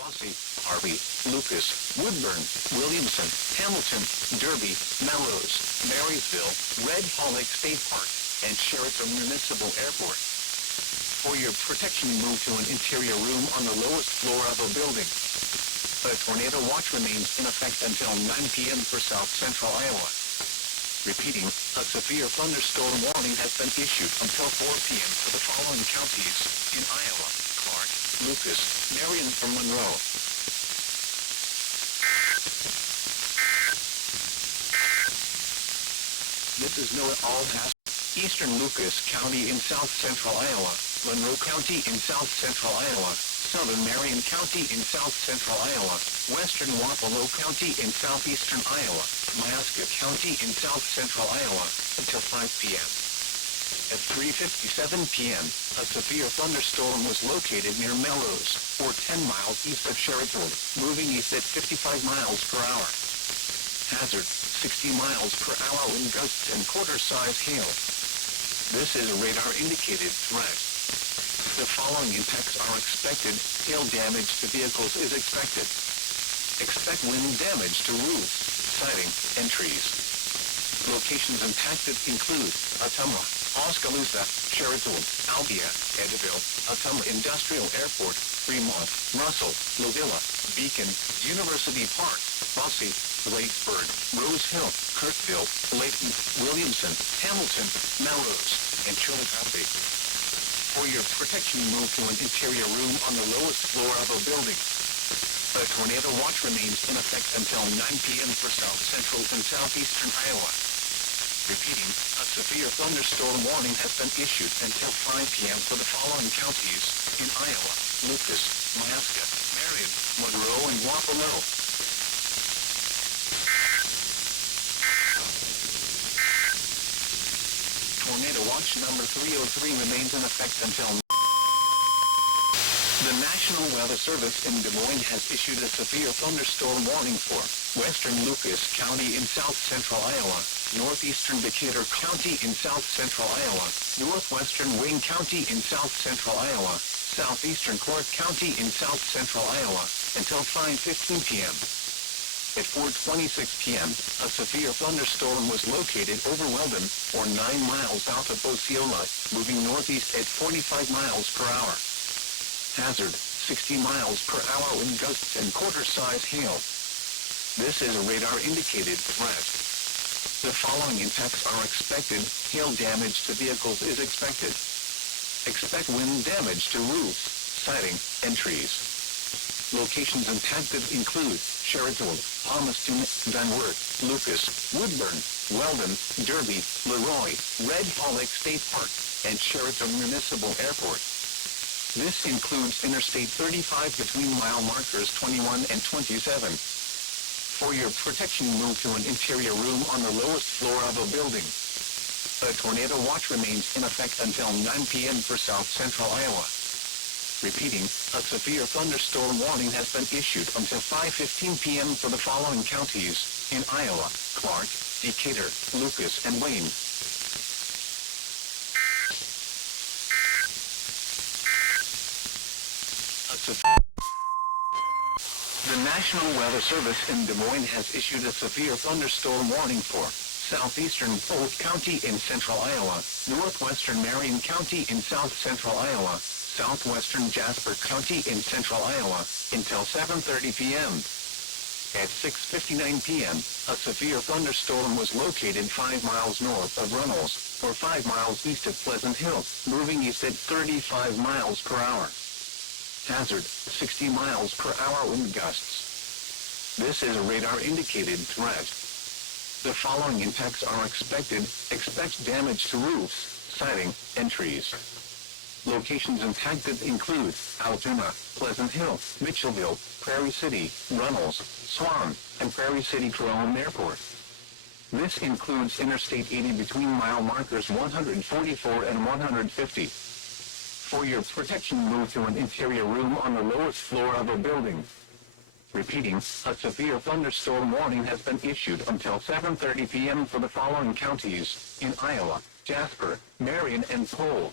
Bossy, Harvey, Lucas, Woodburn, Williamson, Hamilton, Derby, Melrose, Marysville, Red Hall Lake State Park, and Sheraton Municipal Airport. For your protection, move to an interior room on the lowest floor of a building. A tornado watch remains in effect until 9 p.m. for South Central Iowa. Repeating, a severe thunderstorm warning has been issued until 4 p.m. for the following counties in Iowa: Clark, Lucas, Marion, and Monroe. This is NOAA All-Has. Eastern Lucas County in South Central Iowa, Monroe County in South Central Iowa, Southern Marion County in South Central Iowa, Western Wapello County in Southeastern Iowa, Myaska County in South Central Iowa, until 5 p.m. At 3:57 p.m., a severe thunderstorm was located near Melrose, or 10 miles east of Sheraton, moving east at 55 miles per hour. Hazard, 60 miles per hour wind gusts and quarter-size hail. This is a radar-indicated threat. The following impacts are expected. Hail damage to vehicles is expected. Expect wind damage to roofs, siding, and trees. Locations impacted include Ottumwa, Oskaloosa, Sheraton, Albia, Eddyville, Ottumwa Industrial Airport, Fremont, Russell, Lovilla, Beacon, University Park, Bossy, Bladesburg, Rose Hill, Kirkville, Layton, Williamson, Hamilton, Melrose, and Chillicothe. For your protection, move to an interior room on the lowest floor of a building. A tornado watch remains in effect until 9 p.m. for South Central and Southeastern Iowa. Repeating, a severe thunderstorm warning has been issued until 5 p.m. for the following counties in Iowa: Lucas, Myaska, Marion, Monroe, and Wapello. Tornado watch number 303 remains in effect until. The National Weather Service in Des Moines has issued a severe thunderstorm warning for western Lucas County in South Central Iowa, northeastern Decatur County in South Central Iowa, northwestern Wayne County in South Central Iowa, southeastern Clark County in South Central Iowa, until 5:15 p.m. At 4:26 p.m., a severe thunderstorm was located over Weldon, or 9 miles south of Osceola, moving northeast at 45 miles per hour. Hazard, 60 miles per hour wind gusts and quarter-size hail. This is a radar-indicated threat. The following impacts are expected. Hail damage to vehicles is expected. Expect wind damage to roofs, siding, and trees. Locations impacted include Sheraton, Palmerston, Van Wert, Lucas, Woodburn, Weldon, Derby, Leroy, Red Hall Lake State Park, and Sheraton Municipal Airport. This includes Interstate 35 between mile markers 21 and 27. For your protection, move to an interior room on the lowest floor of a building. A tornado watch remains in effect until 9 p.m. for South Central Iowa. Repeating, a severe thunderstorm warning has been issued until 5:15 p.m. for the following counties in Iowa: Clark, Decatur, Lucas, and Wayne. The National Weather Service in Des Moines has issued a severe thunderstorm warning for southeastern Polk County in central Iowa, northwestern Marion County in south central Iowa, southwestern Jasper County in central Iowa, until 7:30 p.m. At 6:59 p.m., a severe thunderstorm was located 5 miles north of Runnels, or 5 miles east of Pleasant Hill, moving east at 35 miles per hour. Hazard, 60 miles per hour wind gusts. This is a radar-indicated threat. The following impacts are expected. Expect damage to roofs, siding, and trees. Locations impacted include Altoona, Pleasant Hill, Mitchellville, Prairie City, Runnels, Swan, and Prairie City-Crone Airport. This includes Interstate 80 between mile markers 144 and 150. For your protection, move to an interior room on the lowest floor of a building. Repeating, a severe thunderstorm warning has been issued until 7:30 p.m. for the following counties in Iowa: Jasper, Marion, and Polk.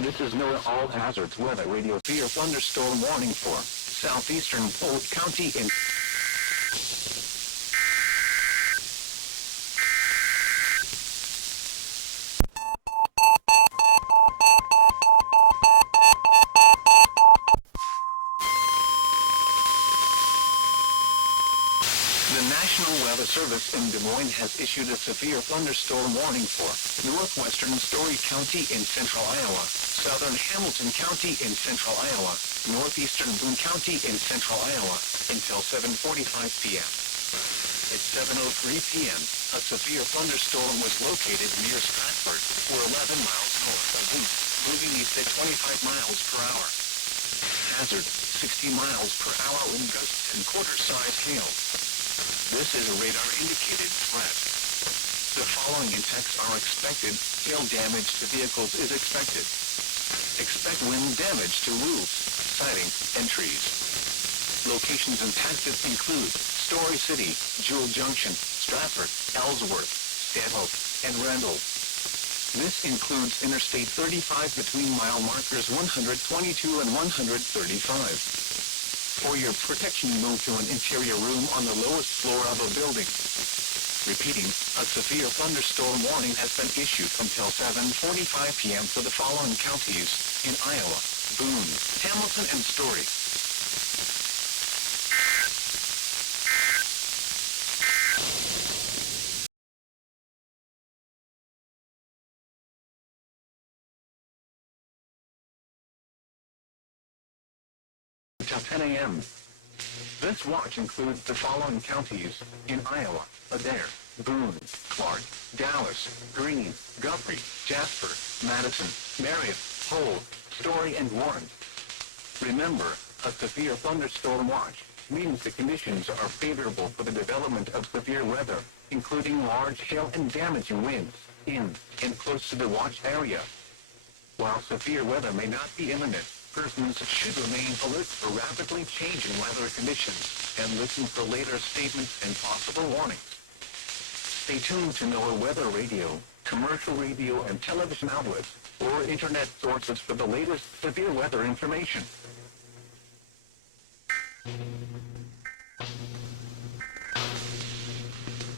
This is NOAA All Hazards Weather Radio Severe Thunderstorm Warning for southeastern Polk County in The National Weather Service in Des Moines has issued a severe thunderstorm warning for northwestern Story County in central Iowa, southern Hamilton County in central Iowa, northeastern Boone County in central Iowa, until 7:45 p.m. At 7:03 p.m., a severe thunderstorm was located near Stratford, or 11 miles north of Boone, moving east at 25 miles per hour. Hazard, 60 miles per hour wind gusts and quarter-size hail. This is a radar-indicated threat. The following impacts are expected. Hail damage to vehicles is expected. Expect wind damage to roofs, siding, and trees. Locations impacted include Story City, Jewel Junction, Stratford, Ellsworth, Stanhope, and Randall. This includes Interstate 35 between mile markers 122 and 135. For your protection, move to an interior room on the lowest floor of a building. Repeating, a severe thunderstorm warning has been issued until 7:45 p.m. for the following counties in Iowa: Boone, Hamilton, and Story. Until 10 a.m. This watch includes the following counties in Iowa: Adair, Boone, Clark, Dallas, Greene, Guthrie, Jasper, Madison, Marion, Hull, Story, and Warren. Remember, a severe thunderstorm watch means the conditions are favorable for the development of severe weather, including large hail and damaging winds in and close to the watch area. While severe weather may not be imminent, persons should remain alert for rapidly changing weather conditions and listen for later statements and possible warnings. Stay tuned to NOAA Weather Radio, commercial radio and television outlets, or internet sources for the latest severe weather information.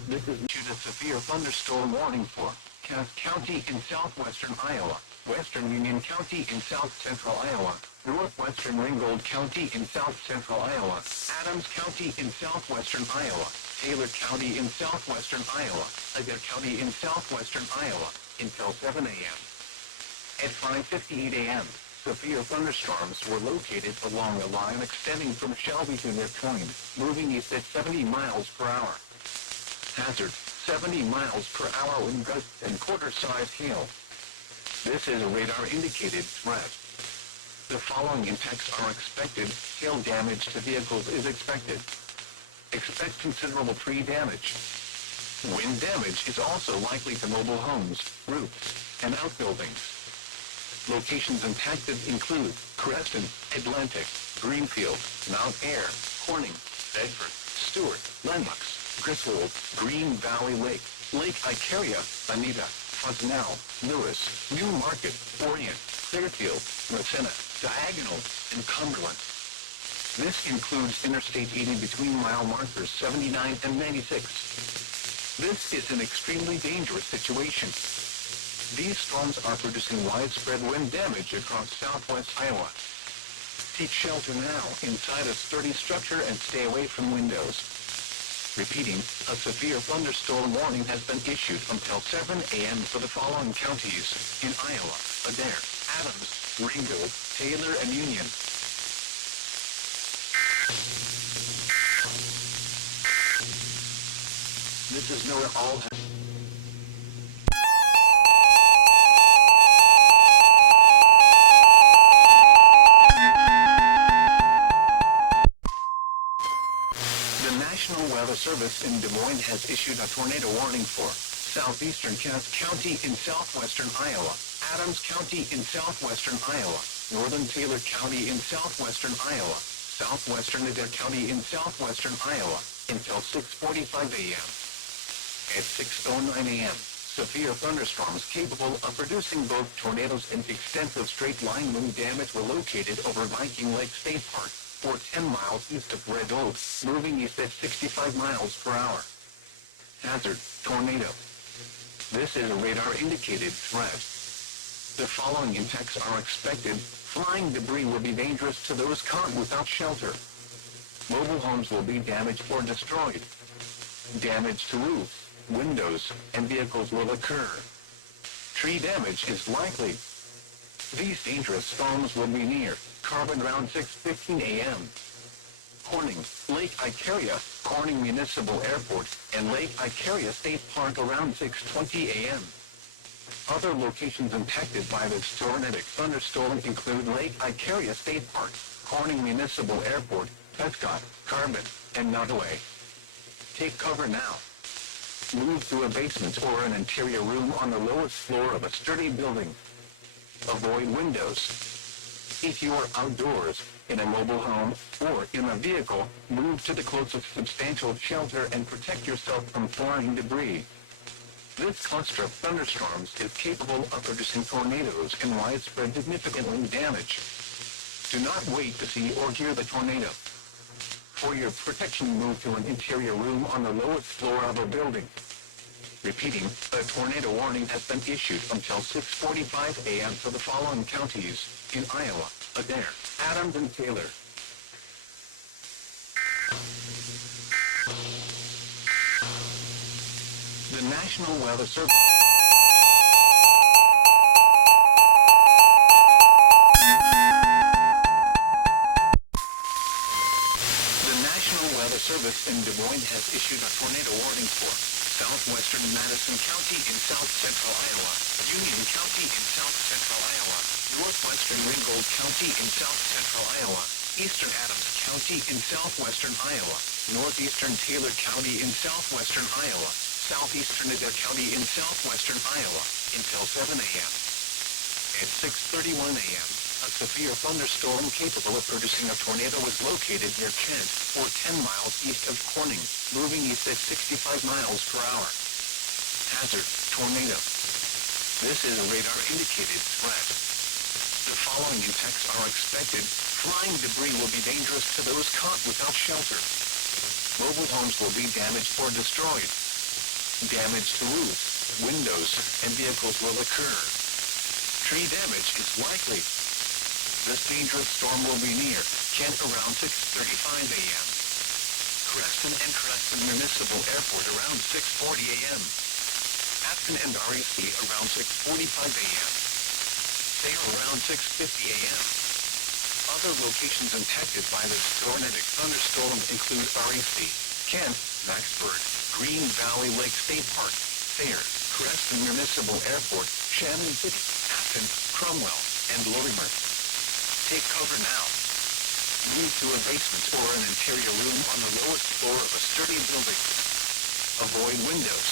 This is issued a severe thunderstorm warning for Cass County in southwestern Iowa, Western Union County in south-central Iowa, northwestern Ringgold County in south-central Iowa, Adams County in southwestern Iowa, Taylor County in southwestern Iowa, Adair County in southwestern Iowa, until 7 a.m. At 5:58 a.m., severe thunderstorms were located along a line extending from Shelby to Near Point, moving east at 70 miles per hour. Hazard, 70 miles per hour wind gusts and quarter-size hail. This is a radar-indicated threat. The following impacts are expected. Hail damage to vehicles is expected. Expect considerable tree damage. Wind damage is also likely to mobile homes, roofs, and outbuildings. Locations impacted include Creston, Atlantic, Greenfield, Mount Ayr, Corning, Bedford, Stewart, Lennox, Griswold, Green Valley Lake, Lake Icaria, Anita, Fontanelle, Lewis, New Market, Orient, Clearfield, Ravenna, Diagonal, and Cumberland. This includes Interstate 80 between mile markers 79 and 96. This is an extremely dangerous situation. These storms are producing widespread wind damage across southwest Iowa. Take shelter now inside a sturdy structure and stay away from windows. Repeating, a severe thunderstorm warning has been issued until 7 a.m. for the following counties in Iowa: Adair, Adams, Ringgold, Taylor, and Union. This is NOAA All Hazards. The National Weather Service in Des Moines has issued a tornado warning for southeastern Cass County in southwestern Iowa, Adams County in southwestern Iowa, northern Taylor County in southwestern Iowa, southwestern Adair County in southwestern Iowa, until 6:45 a.m. At 6:09 a.m., Severe thunderstorms capable of producing both tornadoes and extensive straight-line wind damage were located over Viking Lake State Park, or 10 miles east of Red Oak, moving east at 65 miles per hour. Hazard: tornado. This is a radar-indicated threat. The following impacts are expected. Flying debris will be dangerous to those caught without shelter. Mobile homes will be damaged or destroyed. Damage to roofs, windows, and vehicles will occur. Tree damage is likely. These dangerous storms will be near Carbon around 6:15 a.m. Corning, Lake Icaria, Corning Municipal Airport, and Lake Icaria State Park around 6:20 a.m. Other locations impacted by this tornadic thunderstorm include Lake Icaria State Park, Corning Municipal Airport, Prescott, Carbon, and Nottoway. Take cover now. Move to a basement or an interior room on the lowest floor of a sturdy building. Avoid windows. If you are outdoors, in a mobile home, or in a vehicle, move to the closest substantial shelter and protect yourself from flying debris. This cluster of thunderstorms is capable of producing tornadoes and widespread significant wind damage. Do not wait to see or hear the tornado. For your protection, move to an interior room on the lowest floor of a building. Repeating, a tornado warning has been issued until 6:45 a.m. for the following counties in Iowa: Adair, Adams, and Taylor. The National Weather Service. The National Weather Service in Des Moines has issued a tornado warning for southwestern Madison County in south-central Iowa, Union County in south-central Iowa, northwestern Ringgold County in south-central Iowa, eastern Adams County in southwestern Iowa, northeastern Taylor County in southwestern Iowa, southeastern Adair County in southwestern Iowa, until 7 a.m. At 6:31 a.m., a severe thunderstorm capable of producing a tornado was located near Kent, or 10 miles east of Corning, moving east at 65 miles per hour. Hazard: tornado. This is a radar-indicated threat. The following impacts are expected. Flying debris will be dangerous to those caught without shelter. Mobile homes will be damaged or destroyed. Damage to roofs, windows, and vehicles will occur. Tree damage is likely. This dangerous storm will be near Kent around 6:35 a.m. Creston and Creston Municipal Airport around 6:40 a.m. Afton and REC around 6:45 a.m. Sayre around 6:50 a.m. Other locations impacted by this tornadic thunderstorm include REC, Kent, Vicksburg, Green Valley Lake State Park, Sayre, Creston Municipal Airport, Shannon City, Afton, Cromwell, and Lorimer. Take cover now. Move to a basement or an interior room on the lowest floor of a sturdy building. Avoid windows.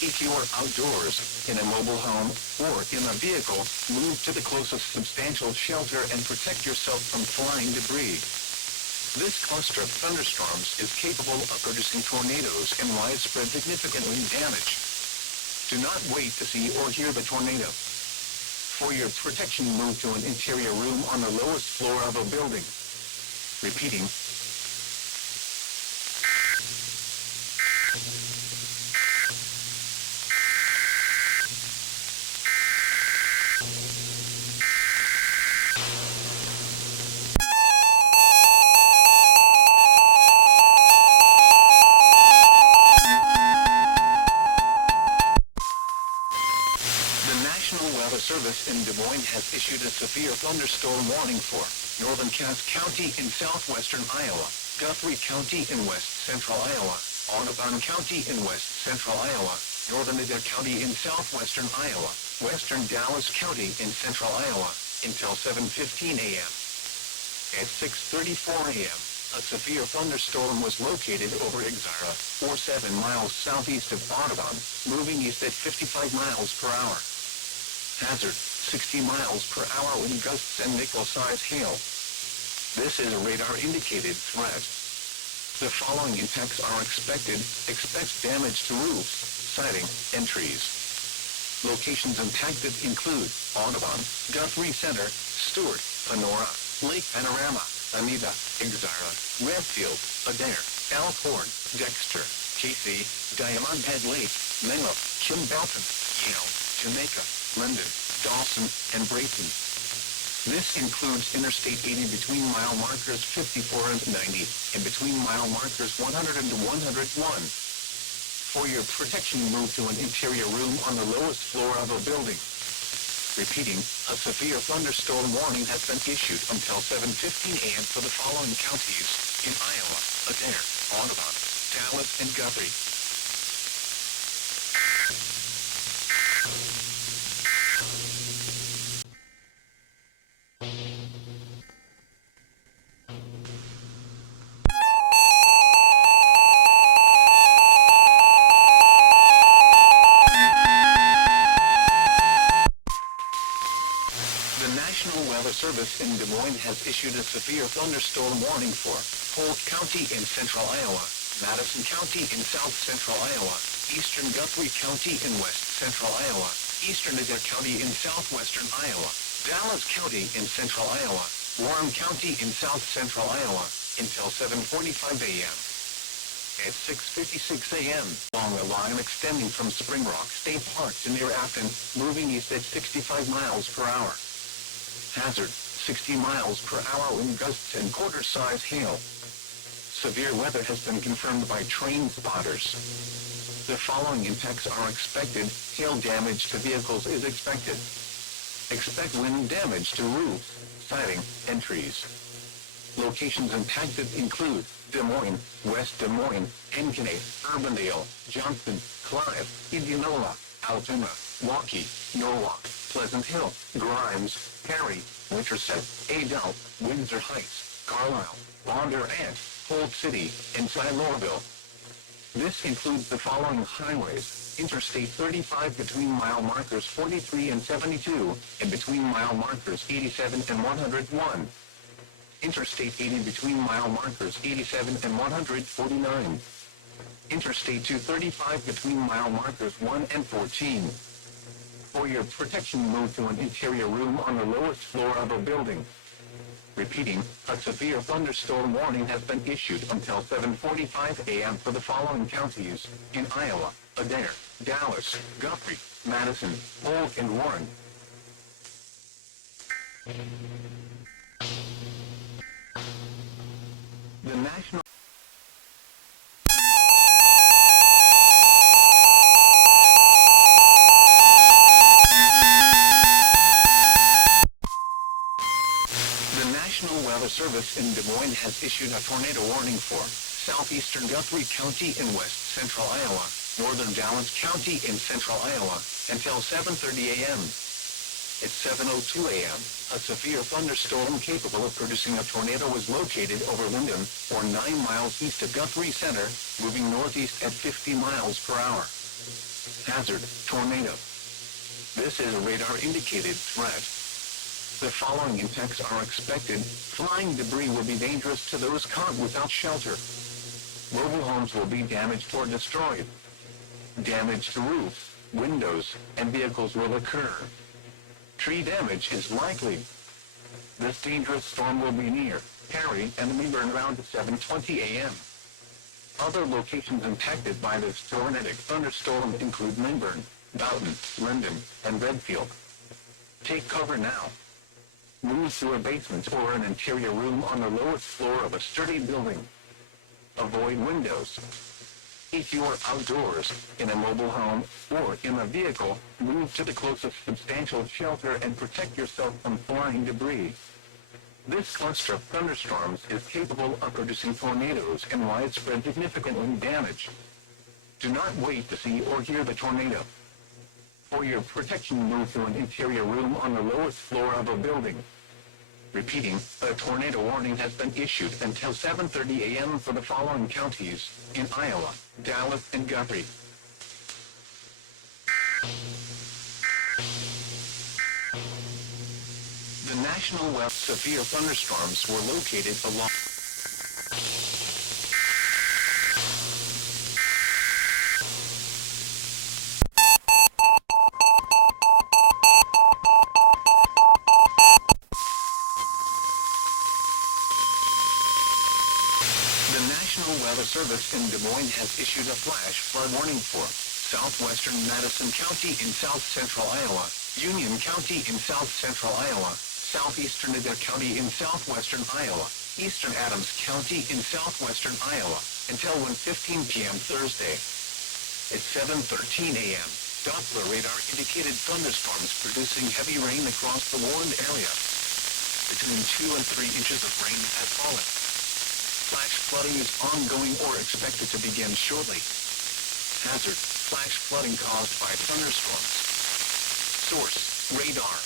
If you are outdoors, in a mobile home, or in a vehicle, move to the closest substantial shelter and protect yourself from flying debris. This cluster of thunderstorms is capable of producing tornadoes and widespread significant wind damage. Do not wait to see or hear the tornado. For your protection, move to an interior room on the lowest floor of a building. Repeating. Service in Des Moines has issued a severe thunderstorm warning for northern Cass County in southwestern Iowa, Guthrie County in west-central Iowa, Audubon County in west-central Iowa, northern Adair County in southwestern Iowa, western Dallas County in central Iowa, until 7:15 a.m. At 6:34 a.m., a severe thunderstorm was located over Exira, or 7 miles southeast of Audubon, moving east at 55 miles per hour. Hazard: 60 miles per hour wind gusts and nickel-size hail. This is a radar-indicated threat. The following impacts are expected. Expect damage to roofs, siding, and trees. Locations impacted include Audubon, Guthrie Center, Stewart, Panora, Lake Panorama, Anita, Exira, Redfield, Adair, Elkhorn, Dexter, Casey, Diamond Head Lake, Menlo, Kimbalton, Yale, Jamaica, London, Dawson, and Brayton. This includes Interstate 80 between mile markers 54 and 90, and between mile markers 100 and 101. For your protection, move to an interior room on the lowest floor of a building. Repeating, a severe thunderstorm warning has been issued until 7:15 a.m. for the following counties in Iowa: Adair, Audubon, Dallas, and Guthrie. The National Weather Service in Des Moines has issued a severe thunderstorm warning for Polk County in central Iowa, Madison County in south central Iowa, eastern Guthrie County in west central Iowa, eastern Adair County in southwestern Iowa, Dallas County in central Iowa, Warren County in south central Iowa, until 7:45 a.m. At 6:56 a.m., along a line extending from Spring Rock State Park to near Afton, moving east at 65 miles per hour. Hazard, 60 miles per hour wind gusts and quarter-size hail. Severe weather has been confirmed by train spotters. The following impacts are expected. Hail damage to vehicles is expected. Expect wind damage to roofs, siding, and trees. Locations impacted include Des Moines, West Des Moines, Encanay, Urbandale, Johnston, Clive, Indianola, Altoona, Waukee, Norwalk, Pleasant Hill, Grimes, Perry, Winterset, Adel, Windsor Heights, Carlisle, Bondurant, Holt City, and Silourville. This includes the following highways: Interstate 35 between mile markers 43 and 72, and between mile markers 87 and 101. Interstate 80 between mile markers 87 and 149. Interstate 235 between mile markers 1 and 14. For your protection, move to an interior room on the lowest floor of a building. Repeating, a severe thunderstorm warning has been issued until 7:45 a.m. for the following counties in Iowa: Adair, Dallas, Guthrie, Madison, Polk, and Warren. The National National Weather Service in Des Moines has issued a tornado warning for southeastern Guthrie County in west central Iowa, northern Dallas County in central Iowa, until 7:30 a.m. At 7:02 a.m., a severe thunderstorm capable of producing a tornado was located over Linden, or 9 miles east of Guthrie Center, moving northeast at 50 miles per hour. Hazard, tornado. This is a radar-indicated threat. The following impacts are expected. Flying debris will be dangerous to those caught without shelter. Mobile homes will be damaged or destroyed. Damage to roofs, windows, and vehicles will occur. Tree damage is likely. This dangerous storm will be near Perry and Melbourne around 7:20 a.m. Other locations impacted by this tornadic thunderstorm include Melbourne, Boughton, Linden, and Redfield. Take cover now. Move to a basement or an interior room on the lowest floor of a sturdy building. Avoid windows. If you are outdoors, in a mobile home, or in a vehicle, move to the closest substantial shelter and protect yourself from flying debris. This cluster of thunderstorms is capable of producing tornadoes and widespread significant wind damage. Do not wait to see or hear the tornado. For your protection, move to an interior room on the lowest floor of a building. Repeating, a tornado warning has been issued until 7:30 a.m. for the following counties in Iowa, Dallas, and Guthrie. The National Weather severe thunderstorms were located along Service in Des Moines has issued a flash flood warning for southwestern Madison County in south-central Iowa, Union County in south-central Iowa, southeastern Adair County in southwestern Iowa, eastern Adams County in southwestern Iowa, until 1:15 p.m. Thursday. At 7:13 a.m., Doppler radar indicated thunderstorms producing heavy rain across the warned area. Between 2 and 3 inches of rain has fallen. Flash flooding is ongoing or expected to begin shortly. Hazard: flash flooding caused by thunderstorms. Source: radar.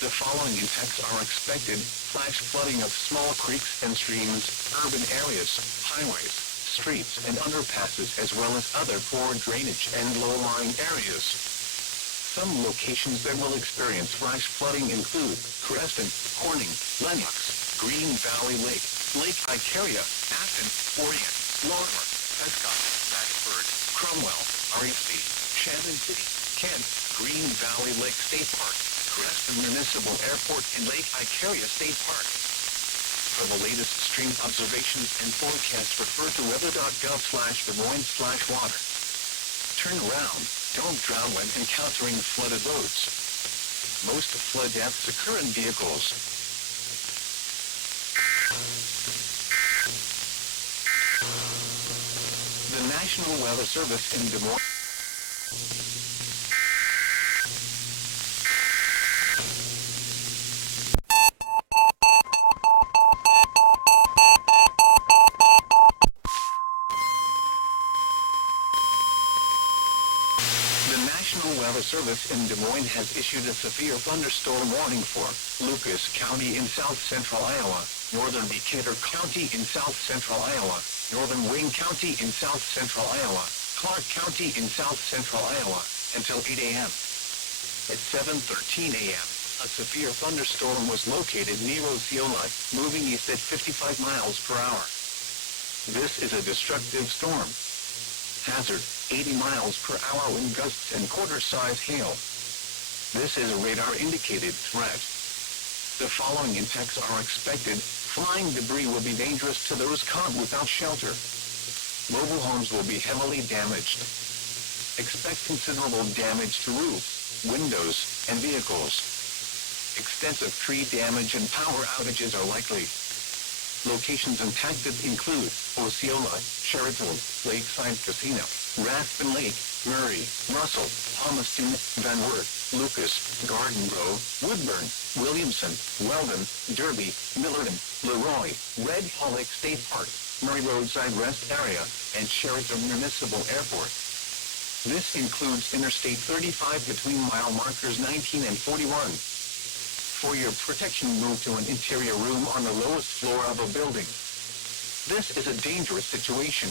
The following impacts are expected: flash flooding of small creeks and streams, urban areas, highways, streets and underpasses, as well as other poor drainage and low-lying areas. Some locations that will experience flash flooding include Creston, Corning, Lenox, Green Valley Lake, Lake Icaria, Afton, Orient, Lorimer, Prescott, Batchford, Cromwell, REC, Shannon City, Kent, Green Valley Lake State Park, Creston Municipal Airport and Lake Icaria State Park. For the latest stream observations and forecasts, refer to weather.gov/Des Moines/water. Turn around, don't drown when encountering flooded roads. Most flood deaths occur in vehicles. The National Weather Service in Des Moines. The National Weather Service in Des Moines has issued a severe thunderstorm warning for Lucas County in south-central Iowa, northern Decatur County in south-central Iowa, northern Wayne County in south-central Iowa, Clark County in south-central Iowa, until 8 a.m. At 7:13 a.m., a severe thunderstorm was located near Osceola, moving east at 55 miles per hour. This is a destructive storm. Hazard: 80 miles per hour wind gusts and quarter-size hail. This is a radar-indicated threat. The following impacts are expected. Flying debris will be dangerous to those caught without shelter. Mobile homes will be heavily damaged. Expect considerable damage to roofs, windows, and vehicles. Extensive tree damage and power outages are likely. Locations impacted include Osceola, Sheraton, Lakeside Casino, Rathbun Lake, Murray, Russell, Palmerston, Van Wert, Lucas, Garden Grove, Woodburn, Williamson, Weldon, Derby, Millerton, Leroy, Red Hall Lake State Park, Murray Roadside Rest Area, and Sheraton Municipal Airport. This includes Interstate 35 between mile markers 19 and 41. For your protection, move to an interior room on the lowest floor of a building. This is a dangerous situation.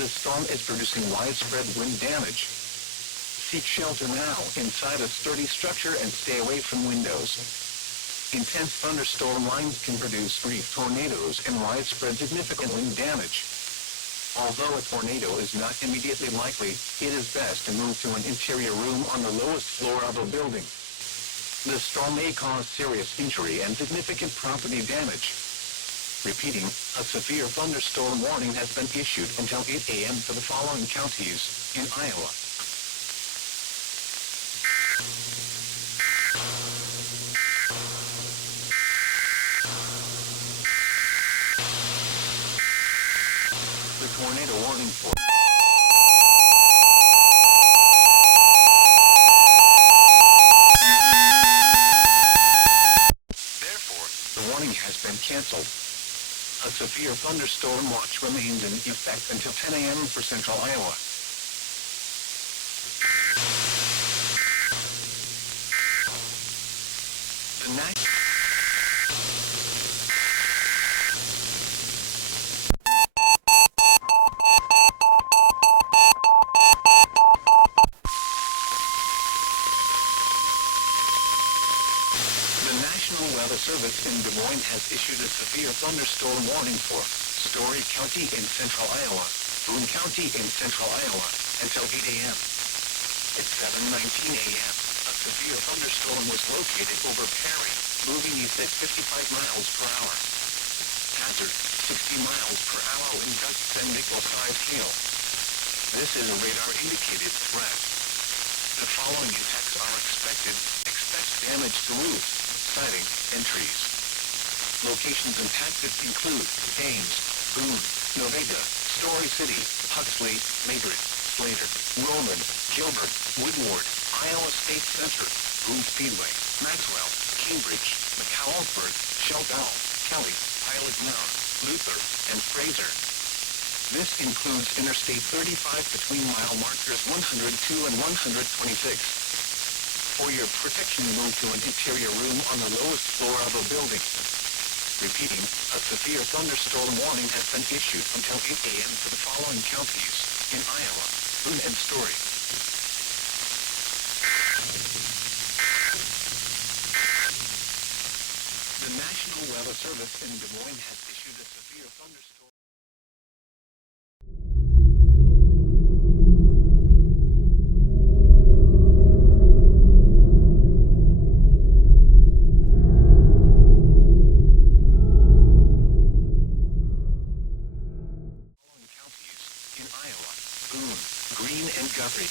The storm is producing widespread wind damage. Seek shelter now inside a sturdy structure and stay away from windows. Intense thunderstorm lines can produce brief tornadoes and widespread significant wind damage. Although a tornado is not immediately likely, it is best to move to an interior room on the lowest floor of a building. The storm may cause serious injury and significant property damage. Repeating, a severe thunderstorm warning has been issued until 8 a.m. for the following counties in Iowa. The tornado warning for has been canceled. A severe thunderstorm watch remains in effect until 10 a.m. for central Iowa. The National Weather Service in Des Moines has issued a severe thunderstorm warning for Story County in central Iowa, Boone County in central Iowa, until 8 a.m. At 7:19 a.m., a severe thunderstorm was located over Perry, moving east at 55 miles per hour. Hazard: 60 miles per for ammo in gusts and nickel-sized hail. This is a radar-indicated threat. The following attacks are expected. Expect damage to roofs, siding, and trees. Locations impacted include Ames, Boone, Novega, Story City, Huxley, Madrid, Slater, Roman, Gilbert, Woodward, Iowa State Center, Boone Speedway, Maxwell, Cambridge, McAllisburg, Sheldown, Kelly, Pilot Mound, Luther, and Fraser. This includes Interstate 35 between mile markers 102 and 126. For your protection, move to an interior room on the lowest floor of a building. Repeating, a severe thunderstorm warning has been issued until 8 a.m. for the following counties in Iowa, Boone and Story. The National Weather Service in Des Moines has issued a severe thunderstorm. In Iowa, Boone, Greene, and Guthrie.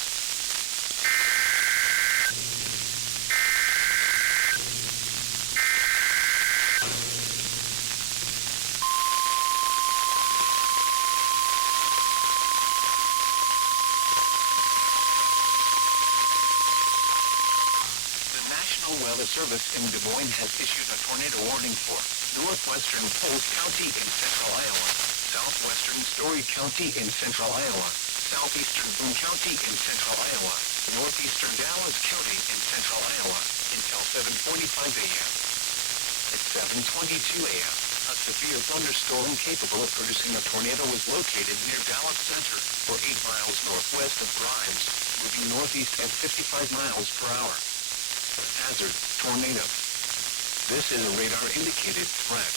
The National Weather Service in Des Moines has issued a tornado warning for northwestern Polk County in central Iowa, southwestern Story County in central Iowa, southeastern Boone County in central Iowa, northeastern Dallas County in central Iowa, until 7:45 a.m. At 7:22 a.m., a severe thunderstorm capable of producing a tornado was located near Dallas Center, or 8 miles northwest of Grimes, moving northeast at 55 miles per hour. Hazard, tornado. This is a radar-indicated threat.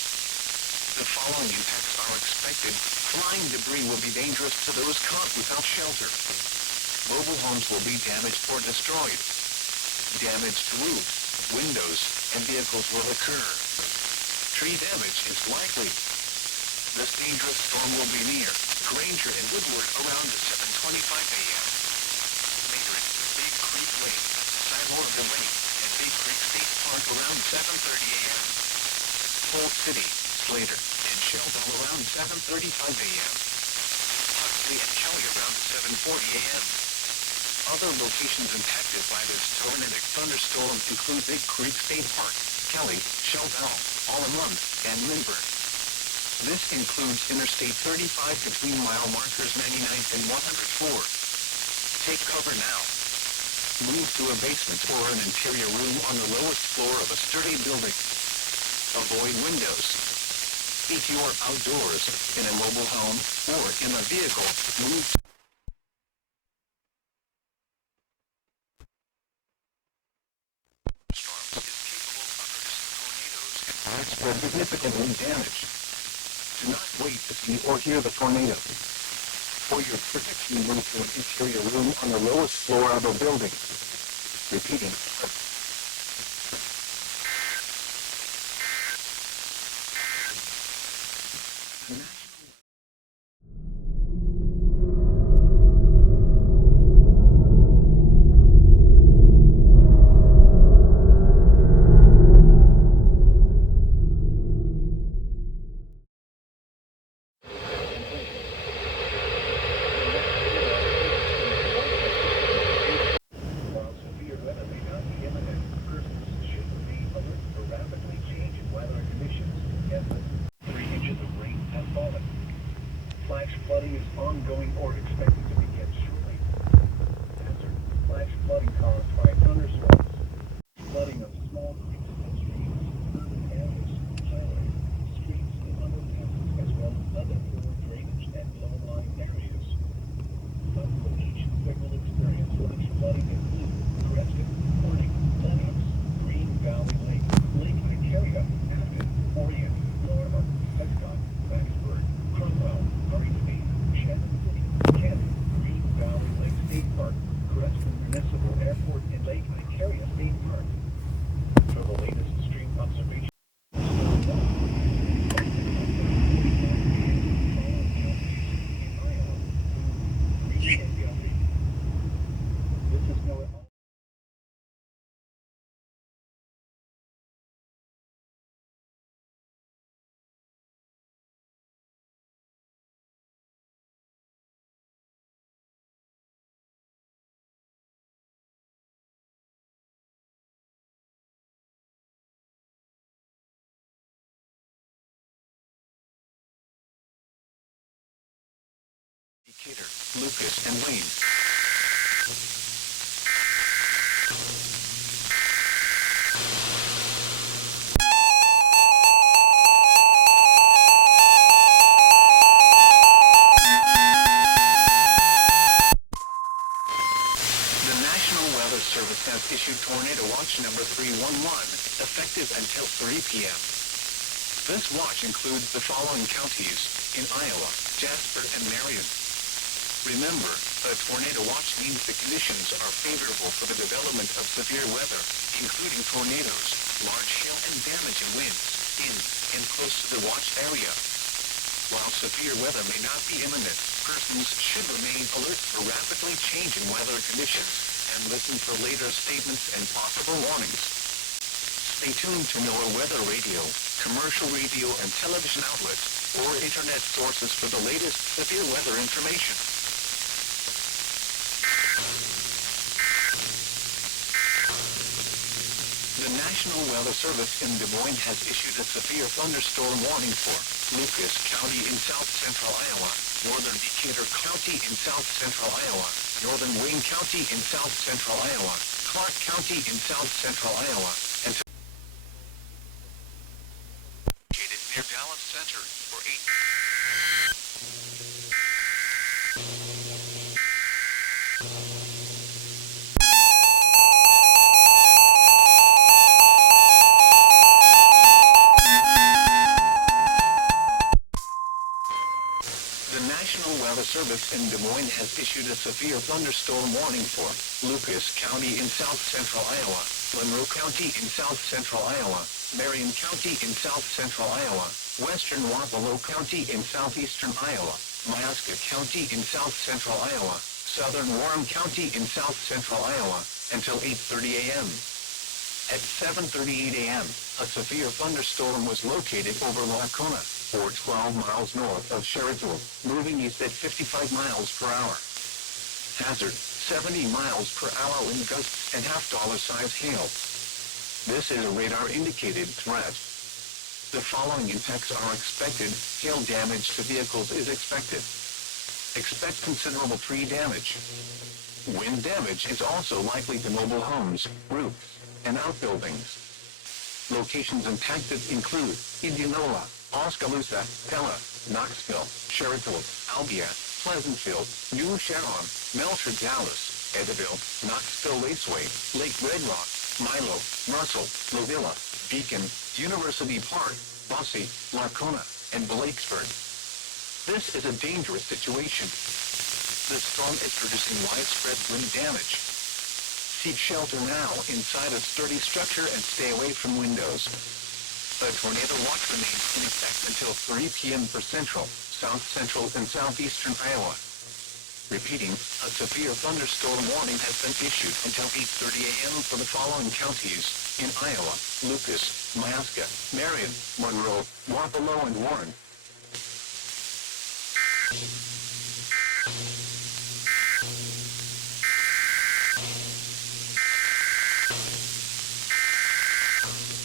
The following impacts are expected. Flying debris will be dangerous to those caught without shelter. Mobile homes will be damaged or destroyed. Damage to roofs, windows, and vehicles will occur. Tree damage is likely. This dangerous storm will be near Granger and Woodward around 7:25 a.m. Madrid, Big Creek Lake, Sidemore of the Lake, and Big Creek State Park around 7:30 a.m. Polk City, Slater, and Shelby around 7:35 a.m. Huxley and Kelly around 7:40 a.m. Other locations impacted by this tornadic thunderstorm include Big Creek State Park, Kelly, Shelby, Allman, and Lindbergh. This includes Interstate 35 between mile markers 99th and 104. Take cover now. Move to a basement or an interior room on the lowest floor of a sturdy building. Avoid windows. If you are outdoors, in a mobile home, or in a vehicle, move. Storms is capable of producing tornadoes and parts were significantly damaged. Do not wait to see or hear the tornado. For your protection, move to an interior room on the lowest floor of a building. Repeating. Flash flooding is ongoing or expected to begin shortly. Hazard, flash flooding caused by thunderstorms. Flooding of small creeks and streams, urban areas, highways, streets, and underpasses, as well as other poor drainage and low-lying areas. Some locations that will experience flash flooding include Creston, Corning, Lennox, Green Valley Lake, Lake Icaria, Afton, Orient, Lorimer, Prescott, Blacksburg, Cromwell, Murray State, Shannon City, Kansas, Decatur, Lucas, and Wayne. The National Weather Service has issued Tornado Watch number 311, effective until 3 p.m. This watch includes the following counties in Iowa: Jasper and Marion. Remember, a tornado watch means the conditions are favorable for the development of severe weather, including tornadoes, large hail and damaging winds, in and close to the watch area. While severe weather may not be imminent, persons should remain alert for rapidly changing weather conditions, and listen for later statements and possible warnings. Stay tuned to NOAA Weather Radio, commercial radio and television outlets, or internet sources for the latest severe weather information. The National Weather Service in Des Moines has issued a severe thunderstorm warning for Lucas County in south-central Iowa, northern Decatur County in south-central Iowa, northern Wayne County in south-central Iowa, Clark County in south-central Iowa, and located near Dallas Center for 8. The National Weather Service in Des Moines has issued a severe thunderstorm warning for Lucas County in south-central Iowa, Monroe County in south-central Iowa, Marion County in south-central Iowa, western Wapello County in southeastern Iowa, Itasca County in south-central Iowa, southern Warren County in south-central Iowa, until 8:30 a.m. At 7:38 a.m., a severe thunderstorm was located over Lacona, or 12 miles north of Sherrill, moving east at 55 miles per hour. Hazard, 70 miles per hour wind gusts and half-dollar-size hail. This is a radar-indicated threat. The following impacts are expected. Hail damage to vehicles is expected. Expect considerable tree damage. Wind damage is also likely to mobile homes, roofs, and outbuildings. Locations impacted include Indianola, Oskaloosa, Pella, Knoxville, Sherrill, Albia, Pleasantville, New Sharon, Melcher, Dallas, Eddyville, Knoxville Raceway, Lake Red Rock, Milo, Russell, Lavilla, Beacon, University Park, Bossy, Lacona, and Blakesburg. This is a dangerous situation. The storm is producing widespread wind damage. Seek shelter now inside a sturdy structure and stay away from windows. A tornado watch remains in effect until 3 p.m. for central, south-central, and southeastern Iowa. Repeating, a severe thunderstorm warning has been issued until 8:30 a.m. for the following counties in Iowa: Lucas, Itasca, Marion, Monroe, Wapello, and Warren.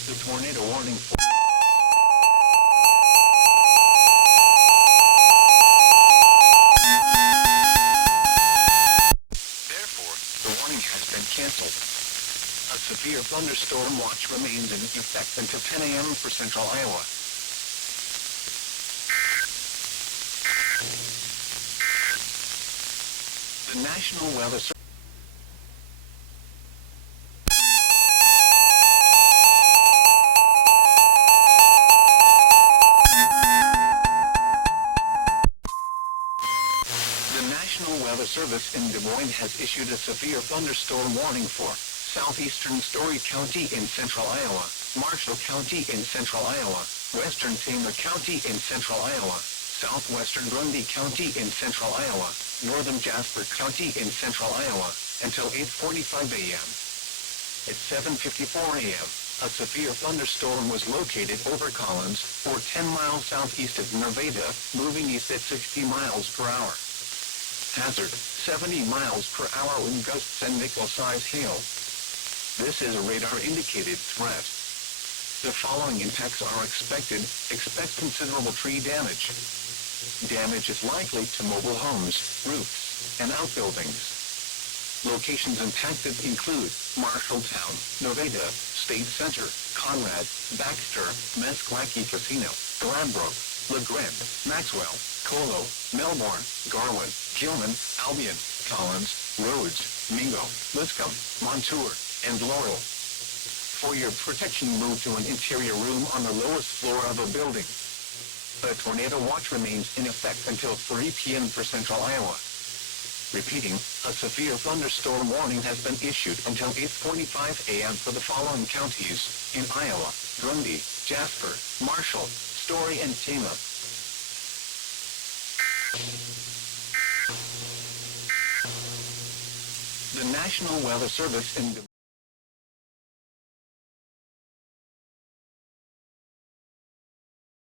The tornado warning for canceled. A severe thunderstorm watch remains in effect until 10 a.m. for central Iowa. The National Weather Service. Service in Des Moines has issued a severe thunderstorm warning for southeastern Story County in central Iowa, Marshall County in central Iowa, western Taylor County in central Iowa, southwestern Grundy County in central Iowa, northern Jasper County in central Iowa, until 8:45 a.m. At 7:54 a.m., a severe thunderstorm was located over Collins, or 10 miles southeast of Nevada, moving east at 60 miles per hour. Hazard, 70 miles per hour wind gusts and nickel-size hail. This is a radar-indicated threat. The following impacts are expected. Expect considerable tree damage. Damage is likely to mobile homes, roofs, and outbuildings. Locations impacted include Marshalltown, Nevada, State Center, Conrad, Baxter, Meskwaki Casino, Gladbrook, La Grande, Maxwell, Colo, Melbourne, Garwin, Gilman, Albion, Collins, Rhodes, Mingo, Liscombe, Montour, and Laurel. For your protection, move to an interior room on the lowest floor of a building. A tornado watch remains in effect until 3 p.m. for central Iowa. Repeating, a severe thunderstorm warning has been issued until 8:45 a.m. for the following counties in Iowa: Grundy, Jasper, Marshall, Story, and Tama. The National Weather Service in